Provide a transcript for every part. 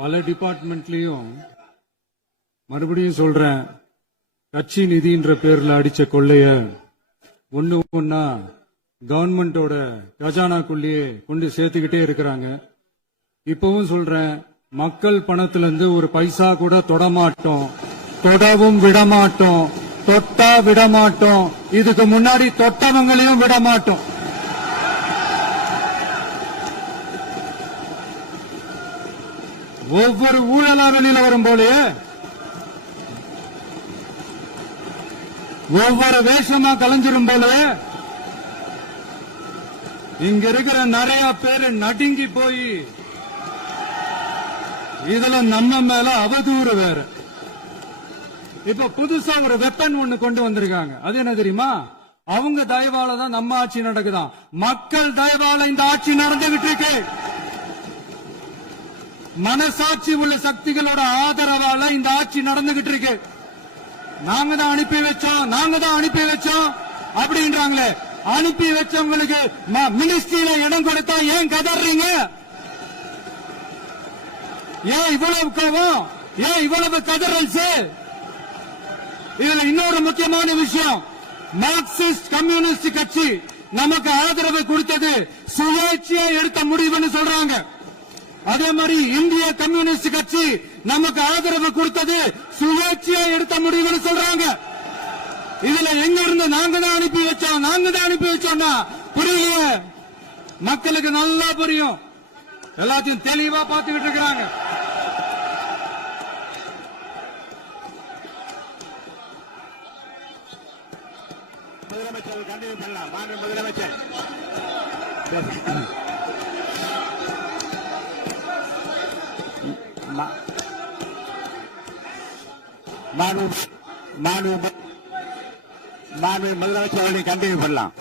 பல டிபார்ட்மெண்ட்லயும் மறுபடியும் சொல்றேன், கட்சி நிதின்ற பேர்ல அடிச்ச கொள்ளைய ஒண்ணு ஒன்னா கவர்மெண்டோட கஜானாக்குள்ளேயே கொண்டு சேர்த்துக்கிட்டே இருக்கிறாங்க. இப்பவும் சொல்றேன், மக்கள் பணத்துல இருந்து ஒரு பைசா கூட தொடமாட்டோம், தொடவும் விடமாட்டோம், தொட்டா விடமாட்டோம், இதுக்கு முன்னாடி தொட்டவங்களையும் விடமாட்டோம். ஒவ்வொரு ஊழலா வெளியில வரும் போலே, ஒவ்வொரு வேஷமா கலைஞ்சிரும் போலே, இங்க இருக்கிற நிறைய பேரு நடுங்கி போய் இதுல நம்ம மேல அவதூறு வேற. இப்ப புதுசா ஒரு வெப்பன் ஒண்ணு கொண்டு வந்திருக்காங்க. அது என்ன தெரியுமா? அவங்க தயவால தான் நம்ம ஆட்சி நடக்குதான். மக்கள் தயவால இந்த ஆட்சி நடந்துகிட்டு இருக்கு. மனசாட்சி உள்ள சக்திகளோட ஆதரவால இந்த ஆட்சி நடந்துகிட்டு இருக்கு. நாங்க தான் அனுப்பி வச்சோம் அப்படின்றாங்களே. அனுப்பி வச்சவங்களுக்கு மினிஸ்ட்ரியில இடம் கொடுத்தா ஏன் கதறீங்க? ஏன் இவ்வளவு கோவம்? ஏன் இவ்வளவு கதறல்? இதுல இன்னொரு முக்கியமான விஷயம், மார்க்சிஸ்ட் கம்யூனிஸ்ட் கட்சி நமக்கு ஆதரவு கொடுத்தது சுயேட்சையா எடுத்த முடிவுன்னு சொல்றாங்க. அதே மாதிரி இந்திய கம்யூனிஸ்ட் கட்சி நமக்கு ஆதரவு கொடுத்தது சுயேட்சையா எடுத்த முடிவுன்னு சொல்றாங்க. இதுல எங்க இருந்து நாங்க தான் அனுப்பி வச்சோம்னா புரியலையே. மக்களுக்கு நல்லா புரியும், எல்லாத்தையும் தெளிவா பார்த்துக்கிட்டு இருக்கிறாங்க. முதலமைச்சர் கண்டினியூ பண்ணலாம். மாண்பு முதலமைச்சர் முதலமைச்சர் கண்டினியூ பண்ணலாம்.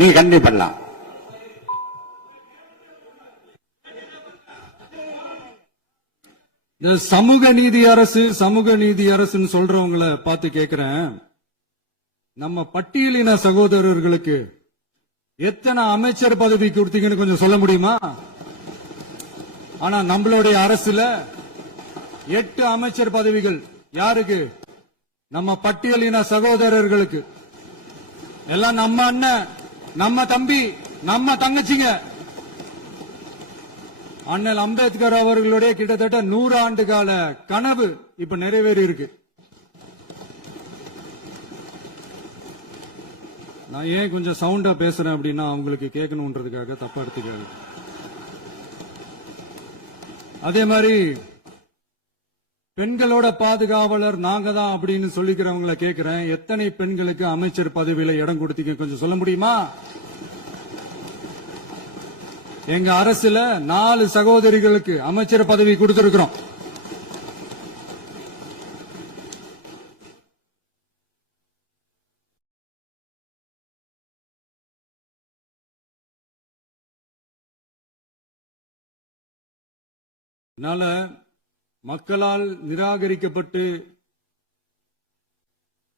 நீ கண்டினியூ பண்ணலாம். இந்த சமூக நீதி அரசுன்னு சொல்றவங்களை பார்த்து கேட்கிறேன், நம்ம பட்டியலின சகோதரர்களுக்கு எத்தனை அமைச்சர் பதவி கொடுத்தீங்கன்னு கொஞ்சம் சொல்ல முடியுமா? ஆனா நம்மளுடைய அரசுல 8 அமைச்சர் பதவிகள் யாருக்கு? நம்ம பட்டியலின சகோதரர்களுக்கு. எல்லாம் நம்ம அண்ணன், நம்ம தம்பி, நம்ம தங்கச்சிங்க. அண்ணல் அம்பேத்கர் அவர்களுடைய கிட்டத்தட்ட 100 ஆண்டு கால கனவு இப்ப நிறைவேறி இருக்கு. நான் ஏன் கொஞ்சம் சவுண்டா பேசுறேன் அப்படின்னா அவங்களுக்கு கேட்கணும்ன்றதுக்காக, தப்பா எடுத்துக்காது. அதே மாதிரி பெண்களோட பாதுகாவலர் நாங்க தான் அப்படின்னு சொல்லிக்கிறவங்களை கேட்கிறேன், எத்தனை பெண்களுக்கு அமைச்சர் பதவியில இடம் கொடுத்தீங்க கொஞ்சம் சொல்ல முடியுமா? எங்க அரசுல 4 சகோதரிகளுக்கு அமைச்சர் பதவி கொடுத்திருக்கிறோம். அதனால மக்களால் நிராகரிக்கப்பட்டு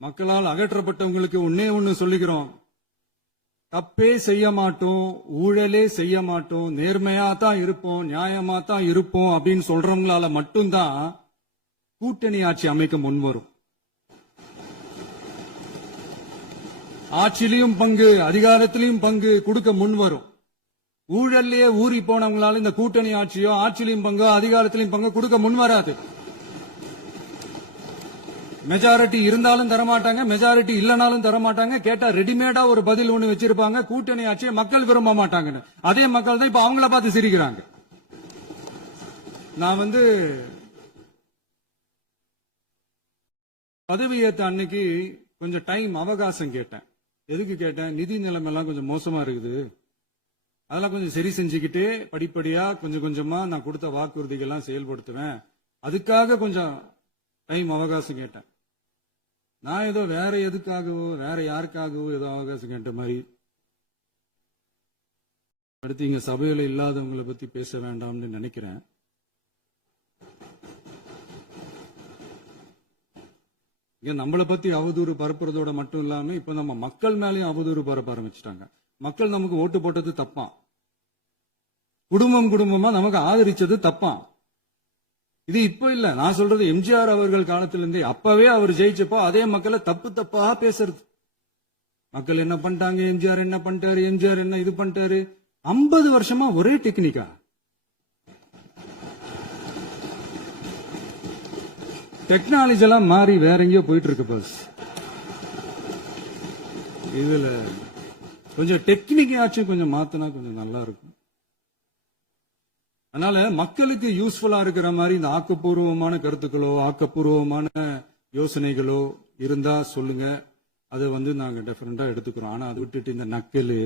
மக்களால் அகற்றப்பட்டவங்களுக்கு ஒண்ணு சொல்லுகிறோம், தப்பே செய்ய மாட்டோம், ஊழலே செய்ய மாட்டோம், நேர்மையா தான் இருப்போம், நியாயமா தான் இருப்போம் அப்படின்னு சொல்றவங்களால மட்டும்தான் கூட்டணி ஆட்சி அமைக்க முன்வரும். ஆட்சியிலையும் பங்கு, அதிகாரத்திலையும் பங்கு கொடுக்க முன்வரும். ஊழல்லையே ஊறி போனவங்களால இந்த கூட்டணி ஆட்சியோ, ஆட்சியிலையும் பங்கு, அதிகாரத்திலையும் பங்கு கொடுக்க முன்வராது. மெஜாரிட்டி இருந்தாலும் தரமாட்டாங்க, மெஜாரிட்டி இல்லனாலும் தரமாட்டாங்க. கேட்டா ரெடிமேடா ஒரு பதில் ஒண்ணு வச்சிருப்பாங்க, கூட்டணி ஆட்சியை மக்கள் விரும்ப மாட்டாங்கன்னு. அதே மக்கள் தான் இப்ப அவங்கள பார்த்து சிரிக்கிறாங்க. நான் பதவி ஏத்த அன்னைக்கு கொஞ்சம் டைம் அவகாசம் கேட்டேன். எதுக்கு கேட்டேன்? நிதி நிலைமை எல்லாம் கொஞ்சம் மோசமா இருக்குது, அதெல்லாம் கொஞ்சம் சரி செஞ்சுக்கிட்டு படிப்படியா கொஞ்சம் கொஞ்சமா நான் கொடுத்த வாக்குறுதிகள்லாம் செயல்படுத்துவேன், அதுக்காக கொஞ்சம் டைம் அவகாசம் கேட்டேன். நான் ஏதோ வேற எதுக்காகவோ வேற யாருக்காகவோ ஏதோ அவகாசம் கேட்ட மாதிரி. அடுத்து இங்க சபையில இல்லாதவங்களை பத்தி பேச வேண்டாம்னு நினைக்கிறேன். இங்க நம்மளை பத்தி அவதூறு பரப்புறதோட மட்டும் இல்லாம இப்ப நம்ம மக்கள் மேலேயும் அவதூறு பரப்ப ஆரம்பிச்சுட்டாங்க. மக்கள் நமக்கு ஓட்டு போட்டது தப்பான், குடும்பம் குடும்பமா நமக்கு ஆதரிச்சது தப்பா? இது இப்ப இல்ல, நான் சொல்றது எம்ஜிஆர் அவர்கள் காலத்திலிருந்தே. அப்பவே அவர் ஜெயிச்சப்போ அதே மக்களை தப்பு தப்பா பேசுறது. மக்கள் என்ன பண்ணிட்டாங்க, எம்ஜிஆர் என்ன பண்ணிட்டாரு, எம்ஜிஆர் என்ன இது பண்ணிட்டாரு. 50 வருஷமா ஒரே டெக்னிக்கா? டெக்னாலஜி எல்லாம் மாறி வேற எங்கேயோ போயிட்டு இருக்கு பஸ். இதுல கொஞ்சம் டெக்னிக்காச்சும் கொஞ்சம் மாத்தினா கொஞ்சம் நல்லா இருக்கும். அதனால மக்களுக்கு யூஸ்ஃபுல்லா இருக்கிற மாதிரி இந்த ஆக்கப்பூர்வமான கருத்துக்களோ ஆக்கப்பூர்வமான யோசனைகளோ இருந்தா சொல்லுங்க. அதை நாங்க டெஃபரெண்டா எடுத்துக்கிறோம். ஆனா அதை விட்டுட்டு இந்த நக்கலு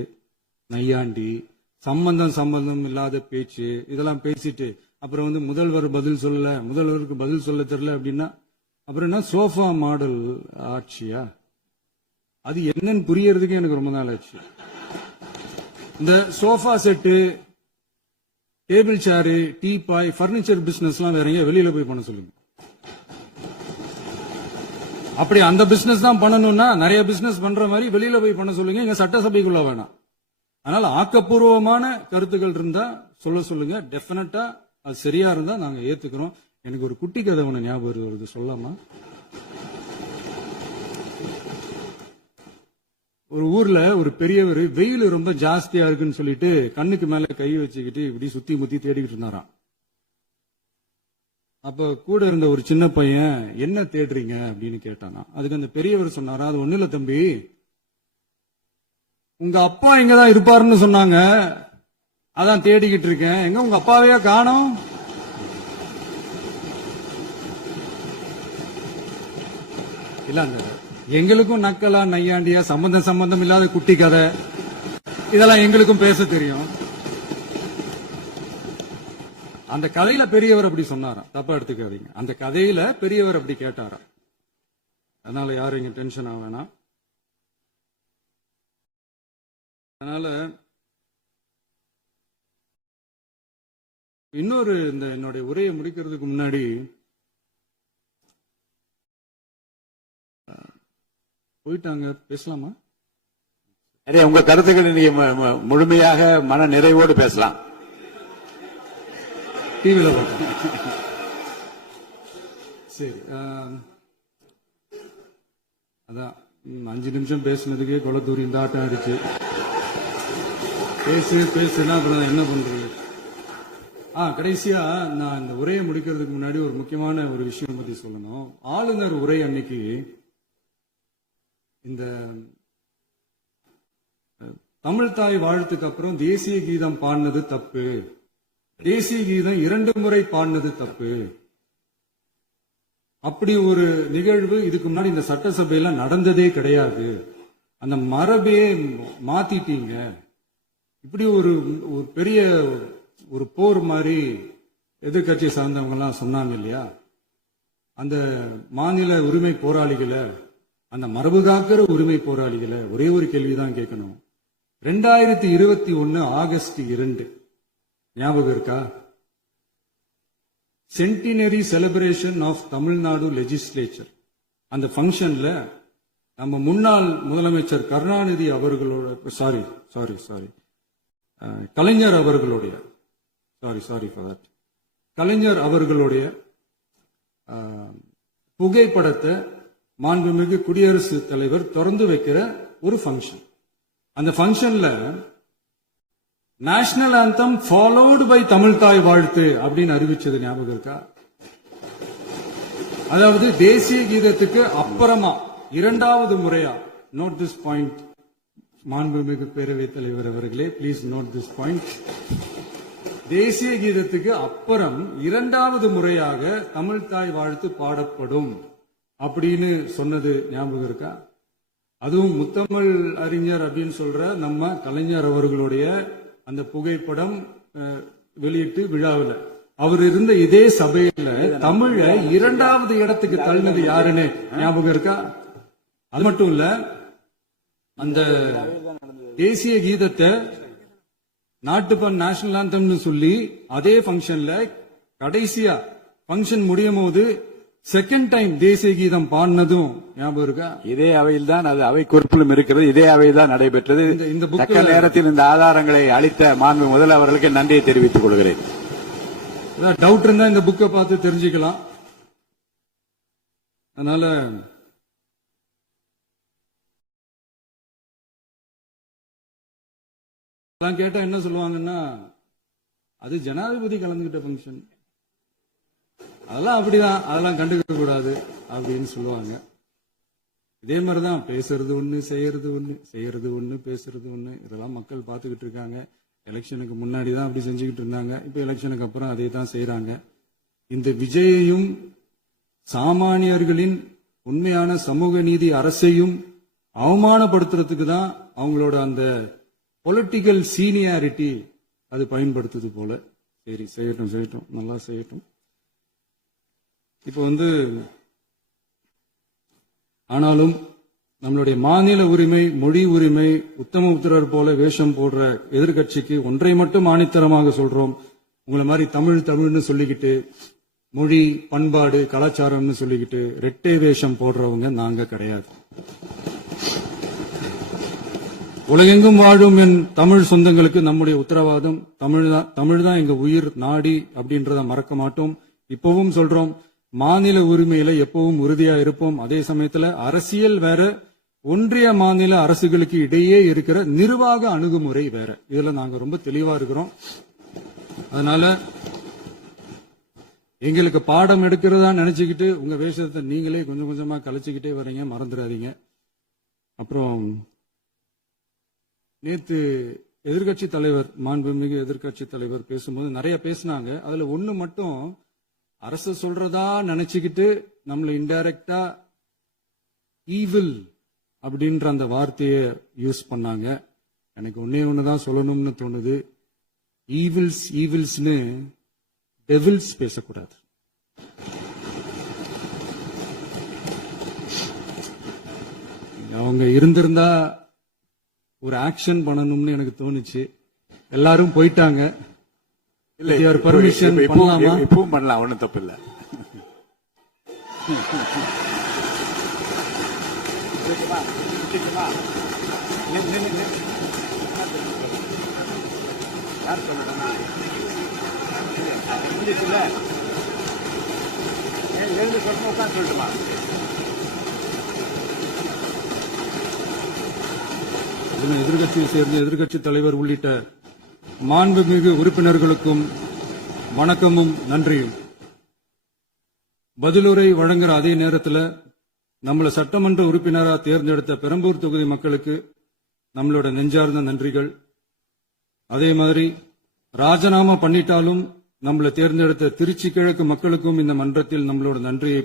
நையாண்டி சம்பந்தம் இல்லாத பேச்சு இதெல்லாம் பேசிட்டு அப்புறம் முதல்வர் பதில் சொல்லல, முதல்வருக்கு பதில் சொல்ல தெரியல அப்படின்னா அப்புறம் என்ன சோஃபா மாடல் ஆட்சியா? அது என்னன்னு புரியறதுக்கு எனக்கு ரொம்ப நாள் ஆச்சு. இந்த சோஃபா செட்டு, டேபிள் சேரு, டீபாய், பர்னிச்சர் பிசினஸ் எல்லாம் வேற வெளியில போய் பண்ண சொல்லுங்க. அப்படி அந்த பிசினஸ் தான் பண்ணணும்னா நிறைய பிசினஸ் பண்ற மாதிரி வெளியில போய் பண்ண சொல்லுங்க. இங்க சட்டசபைக்குள்ள வேணாம். அதனால ஆக்கப்பூர்வமான கருத்துக்கள் இருந்தா சொல்லுங்க. டெஃபினட்டா அது சரியா இருந்தா நாங்க ஏத்துக்கிறோம். எனக்கு ஒரு குட்டி கதை ஒண்ணு ஞாபகம் வருது, சொல்லாமா? ஒரு ஊர்ல ஒரு பெரியவர் வெயில் ரொம்ப ஜாஸ்தியா இருக்குன்னு சொல்லிட்டு கண்ணுக்கு மேல கை வச்சுக்கிட்டு இப்படி சுத்தி முத்தி தேடிக்கிட்டு இருந்தாராம். அப்ப கூட இருந்த ஒரு சின்ன பையன் என்ன தேடுறீங்க அப்படின்னு கேட்டானா. அதுக்கு அந்த பெரியவர் சொன்னாரா, அது ஒண்ணு இல்ல தம்பி, உங்க அப்பா இங்கதான் இருப்பாருன்னு சொன்னாங்க, அதான் தேடிக்கிட்டு இருக்கேன். எங்க உங்க அப்பாவையா காணோம்? இல்ல எங்களுக்கும் நக்கலா நையாண்டியா சம்பந்தம் இல்லாத குட்டி கதை இதெல்லாம் எங்களுக்கும் பேச தெரியும். அந்த கதையில பெரியவர் அப்படி சொன்னாராம், தப்பா எடுத்துக்காதீங்க. அந்த கதையில பெரியவர் அப்படி கேட்டாராம். அதனால யாரும் இங்க டென்ஷன் ஆக வேணாம். அதனால இன்னொரு இந்த என்னுடைய உரையை முடிக்கிறதுக்கு முன்னாடி போயிட்டாங்க, பேசலாமா? உங்க கருத்துக்களை நீங்க முழுமையாக மன நிறைவோடு பேசலாம். டிவியில பார்த்தோம். சரி, அதான் 5 நிமிஷம் பேசுனதுக்கே கொளத்தூரி இந்த ஆட்டம் ஆயிடுச்சு. பேசுனா அப்புறம் என்ன பண்றது? கடைசியா நான் இந்த உரையை முடிக்கிறதுக்கு முன்னாடி ஒரு முக்கியமான ஒரு விஷயம் பத்தி சொல்லணும். ஆளுநர் உரை அன்னைக்கு இந்த தமிழ் தாய் வாழ்த்துக்கு அப்புறம் தேசிய கீதம் பாடினது தப்பு, தேசிய கீதம் 2 முறை பாடினது தப்பு. அப்படி ஒரு நிகழ்வு இதுக்கு முன்னாடி இந்த சட்டசபையில நடந்ததே கிடையாது. அந்த மரபே மாத்திட்டீங்க. இப்படி ஒரு பெரிய ஒரு போர் மாதிரி எதிர்கட்சி சார்ந்தவங்க எல்லாம் சொன்னாங்க இல்லையா? அந்த மாநில உரிமை போராளிகளை, அந்த மரபு காக்கிற உரிமை போராளிகளை ஒரே ஒரு கேள்விதான் கேட்கணும். 2021 ஆகஸ்ட் 2 ஞாபகம் இருக்கா? Centenary celebration of Tamil Nadu legislature. அந்த பங்கன்ல நம்ம முன்னாள் முதலமைச்சர் கருணாநிதி அவர்களோட கலைஞர் அவர்களுடைய கலைஞர் அவர்களுடைய புகைப்படத்தை மாண்புமிகு குடியரசுத் தலைவர் திறந்து வைக்கிற ஒரு பங்கன். அந்த பங்கன்ல national anthem followed by Tamil தாய் வாழ்த்து அப்படின்னு அறிவிச்சது ஞாபகம் இருக்கா? அதாவது தேசிய கீதத்துக்கு அப்புறமா 2வது முறையா, நோட் திஸ் பாயிண்ட் மாண்புமிகு பேரவைத் தலைவர் அவர்களே, பிளீஸ் நோட் திஸ் பாயிண்ட். தேசிய கீதத்துக்கு அப்புறம் 2வது முறையாக தமிழ் தாய் வாழ்த்து பாடப்படும் அப்படின்னு சொன்னது ஞாபகம் இருக்கா? அதுவும் முத்தமிழ் அறிஞர் அப்படின்னு சொல்ற நம்ம கலைஞர் அவர்களுடைய அந்த புகைப்படம் வெளியிட்டு விழாவில் அவர் இருந்த இதே சபையில தமிழ 2வது இடத்துக்கு தள்ளினது யாருன்னு ஞாபகம் இருக்கா? அது மட்டும் இல்ல, அந்த தேசிய கீதத்தை நாட்டுப்பண் நேஷனல் ஆந்தம்னு சொல்லி அதே பங்கன்ல கடைசியா பங்கன் முடியும் போது செகண்ட் டைம் தேசிய கீதம் பாடினதும் ஞாபகம் இருக்கா? இதே அவையில் தான் அது அவை குறிப்பிலும் இருக்கிறது. இதே அவையில் தான் நடைபெற்றது. இந்த book தக்க நேரத்தில் இந்த ஆதாரங்களை அளித்த மாண்பு முதல்வர்களுக்கு நன்றியை தெரிவித்துக் கொள்கிறேன். டவுட் இருந்தா இந்த புக்கை பார்த்து தெரிஞ்சுக்கலாம். அதனால கேட்டா என்ன சொல்லுவாங்கன்னா, அது ஜனாதிபதி கலந்துகிட்ட ஃபங்க்ஷன், அதெல்லாம் அப்படிதான், அதெல்லாம் கண்டுக்க கூடாது அப்படின்னு சொல்லுவாங்க. இதே மாதிரிதான் பேசுறது ஒண்ணு, செய்யறது ஒண்ணு, செய்யறது ஒண்ணு, பேசுறது ஒண்ணு. இதெல்லாம் மக்கள் பார்த்துக்கிட்டு இருக்காங்க. எலெக்ஷனுக்கு முன்னாடி தான் அப்படி செஞ்சுக்கிட்டு இருந்தாங்க. இப்ப எலெக்ஷனுக்கு அப்புறம் அதே தான் செய்யறாங்க. இந்த விஜயையும் சாமானியர்களின் உண்மையான சமூக நீதி அரசையும் அவமானப்படுத்துறதுக்கு தான் அவங்களோட அந்த பொலிட்டிக்கல் சீனியாரிட்டி அது பயன்படுத்துது போல. சரி, செய்யட்டும் செய்யட்டும், நல்லா செய்யட்டும். இப்ப ஆனாலும் நம்மளுடைய மாநில உரிமை, மொழி உரிமை, உத்தம உத்தரர் போல வேஷம் போடுற எதிர்கட்சிக்கு ஒன்றை மட்டும் ஆணித்தரமாக சொல்றோம். உங்களை மாதிரி தமிழ்னு சொல்லிக்கிட்டு, மொழி, பண்பாடு, கலாச்சாரம்னு சொல்லிக்கிட்டு ரெட்டை வேஷம் போடுறவங்க நாங்க கிடையாது. உலகெங்கும் வாழும் என் தமிழ் சொந்தங்களுக்கு நம்முடைய உத்தரவாதம் தமிழ் தான் எங்க உயிர் நாடி அப்படின்றத மறக்க மாட்டோம். இப்பவும் சொல்றோம், மாநில உரிமையில எப்பவும் உறுதியா இருப்போம். அதே சமயத்துல அரசியல் வேற, ஒன்றிய மாநில அரசுகளுக்கு இடையே இருக்கிற நிர்வாக அணுகுமுறை வேற. இதுல நாங்க ரொம்ப தெளிவா இருக்கிறோம். அதனால எங்களுக்கு பாடம் எடுக்கிறதா நினைச்சுக்கிட்டு உங்க வேஷத்தை நீங்களே கொஞ்சம் கொஞ்சமா கலைச்சுக்கிட்டே வரீங்க, மறந்துடாதீங்க. அப்புறம் நேத்து எதிர்கட்சி தலைவர், மாண்புமிகு எதிர்கட்சி தலைவர் பேசும்போது நிறைய பேசினாங்க. அதுல ஒண்ணு மட்டும் அரசு சொல்றதா நினைச்சுக்கிட்டு நம்மள இன்டைரக்டா ஈவில் அப்படின்ற அந்த வார்த்தையை யூஸ் பண்ணாங்க. எனக்கு ஒண்ணுதான் சொல்லணும்னு தோணுது. ஈவில்ஸ்னு டெவில்ஸ் பேசக்கூடாது. அவங்க இருந்திருந்தா ஒரு ஆக்ஷன் பண்ணணும்னு எனக்கு தோணுச்சு. எல்லாரும் போயிட்டாங்க. இல்ல, பர்மிஷன் பண்ணலாமா? இப்பவும் பண்ணலாம், ஒன்னும் தப்பு இல்ல. எதிர்கட்சியை சேர்ந்த எதிர்கட்சி தலைவர் உள்ளிட்ட மாண்புமிகு உறுப்பினர்களுக்கும் வணக்கமும் நன்றியும். பதிலுரை வழங்குற அதே நேரத்தில் நம்மள சட்டமன்ற உறுப்பினரா தேர்ந்தெடுத்த பெரம்பூர் தொகுதி மக்களுக்கு நம்மளோட நெஞ்சார்ந்த நன்றிகள். அதே மாதிரி ராஜினாமா பண்ணிட்டாலும் நம்மளை தேர்ந்தெடுத்த திருச்சி கிழக்கு மக்களுக்கும் இந்த மன்றத்தில் நம்மளோட நன்றியை